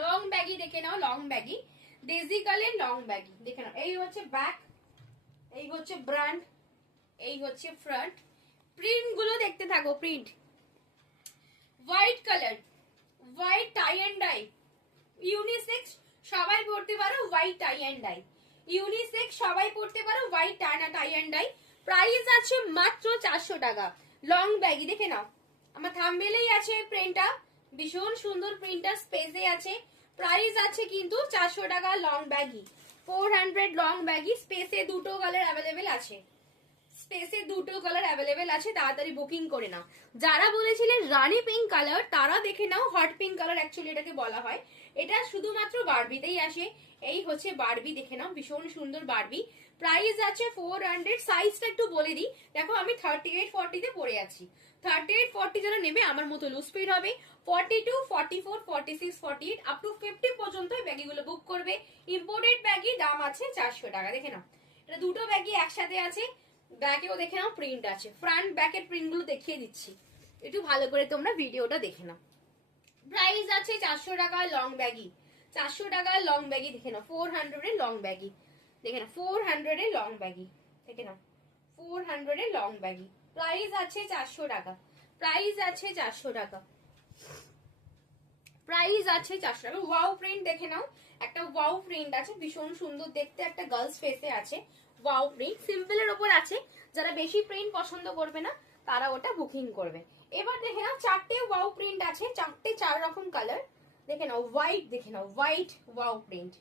Long baggy দেখে নাও, long baggy, basically long baggy দেখে নাও। এই হচ্ছে ব্যাক, এই হচ্ছে ব্র্যান্ড, এই হচ্ছে ফ্রন্ট। প্রিন্ট গুলো দেখতে থাকো, print white colour, white tie and dye, unisex সবাই পড়তে পারো, white tie and dye, unisex সবাই পড়তে পারো, white tie and dye. Price আছে মাত্র 400 টাকা। লং ব্যাগি দেখে নাও, আমার থাম্বনেলেই আছে প্রিন্টটা, ভীষণ সুন্দর প্রিন্টটা, স্পেসে আছে। প্রাইস আছে কিন্তু 400 টাকা লং ব্যাগি, 400 লং ব্যাগি। স্পেসে দুটো কালার অ্যাভেলেবেল আছে, স্পেসে দুটো কালার অ্যাভেলেবেল আছে, তাড়াতাড়ি বুকিং করে নাও। যারা বলেছিলেন রানী পিঙ্ক কালার তারা দেখে নাও, হট পিঙ্ক কালার অ্যাকচুয়ালি এটাকে বলা হয়। এটা শুধুমাত্র বারবিতেই আসে। এই হচ্ছে বারবি, দেখে নাও ভীষণ সুন্দর বারবি। প্রাইস আছে 400। সাইজটা একটু বলে দিই, দেখো আমি 38-40 তে পরে আছি। 38-40 যারা নেবে আমার মতো লুজ ফিট হবে, 42, 44, 46, 48 আপ টু 50 পর্যন্ত ব্যাগিগুলো বুক করবে। ইম্পোর্টেড ব্যাগি দাম আছে 400 টাকা। দেখে নাও এটা দুটো ব্যাগই একসাথে আছে। ব্যাকেও দেখে নাও প্রিন্ট আছে, ফ্রন্ট ব্যাকের প্রিন্ট গুলো দেখিয়ে দিচ্ছি, একটু ভালো করে তোমরা ভিডিওটা দেখে নাও। প্রাইস আছে 400 টাকা লং ব্যাগি, 400 টাকা লং ব্যাগি দেখে নাও। 400 এর লং ব্যাগি দেখে নাও, 400 এর লং ব্যাগি দেখে নাও, 400 এর লং ব্যাগি। প্রাইস আছে 400 টাকা, প্রাইস আছে 400 টাকা, প্রাইস আছে 400 টাকা। ওয়াও প্রিন্ট দেখে নাও, একটা ওয়াও প্রিন্ট আছে, ভীষণ সুন্দর দেখতে, একটা গার্লস ফেসে আছে। ওয়াও প্রিন্ট সিম্পলের ওপর আছে, যারা বেশি প্রিন্ট পছন্দ করবে না তারা ওটা বুকিং করবে। এবার দেখে নাও চারটে ওয়াও প্রিন্ট আছে, চারটে 4 রকম কালার। দেখে নাও হোয়াইট, দেখে নাও হোয়াইট ওয়াও প্রিন্ট,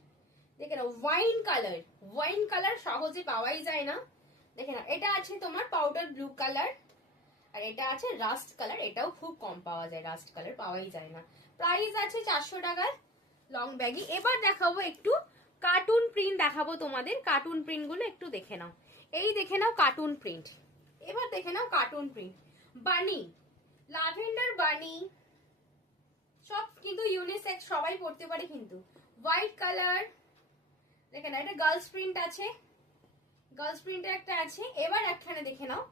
দেখে নাও ওয়াইন কালার, ওয়াইন কালার সহজে পাওয়াই যায় না। দেখে নাও এটা আছে তোমার পাউডার ব্লু কালার, আর এটা আছে রাস্ট কালার, এটাও খুব কম পাওয়া যায়, রাস্ট কালার পাওয়াই যায় না। প্রাইস আছে 400 টাকার লং ব্যাগি। এবার দেখাবো একটু কার্টুন প্রিন্ট দেখাবো তোমাদের, কার্টুন প্রিন্ট গুলো একটু দেখে নাও। এই দেখে নাও কার্টুন প্রিন্ট, এবার দেখে নাও কার্টুন প্রিন্ট। বানি, ল্যাভেন্ডার বানি, সব কিন্তু ইউনিসেক্স সবাই পড়তে পারে কিন্তু। হোয়াইট কালার দেখে নাও, এটা গার্লস প্রিন্ট আছে, গার্লস প্রিন্টের একটা আছে। এবার একখানে দেখে নাও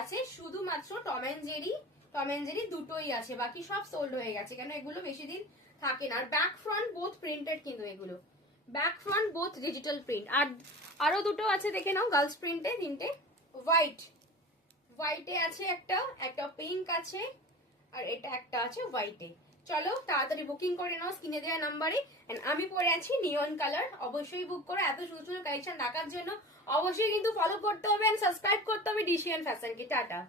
আছে শুধুমাত্র Tom and Jerry, Tom and Jerry দুটোই আছে, বাকি সব সোল্ড হয়ে গেছে, কেন এগুলো বেশি দিন থাকে না। আর ব্যাক ফ্রন্ট বোথ প্রিন্টেড কিন্তু এগুলো, back front both digital print. আর আরো দুটো আছে দেখে নাও গার্লস প্রিন্টে, তিনটে। হোয়াইট, হোয়াইটে আছে একটা, একটা পিঙ্ক আছে, আর এটা একটা আছে হোয়াইটে। চলো তাড়াতাড়ি বুকিং করে নাও স্ক্রিনে দেওয়া নাম্বারে। আমি পরে আছি নিয়ন কালার, অবশ্যই বুক করো। এত সুন্দর সুন্দর কালেকশন দেখার জন্য অবশ্যই কিন্তু ফলো করতে হবে, সাবস্ক্রাইব করতে হবে ডিসিয়ান ফ্যাশনকে। টাটা।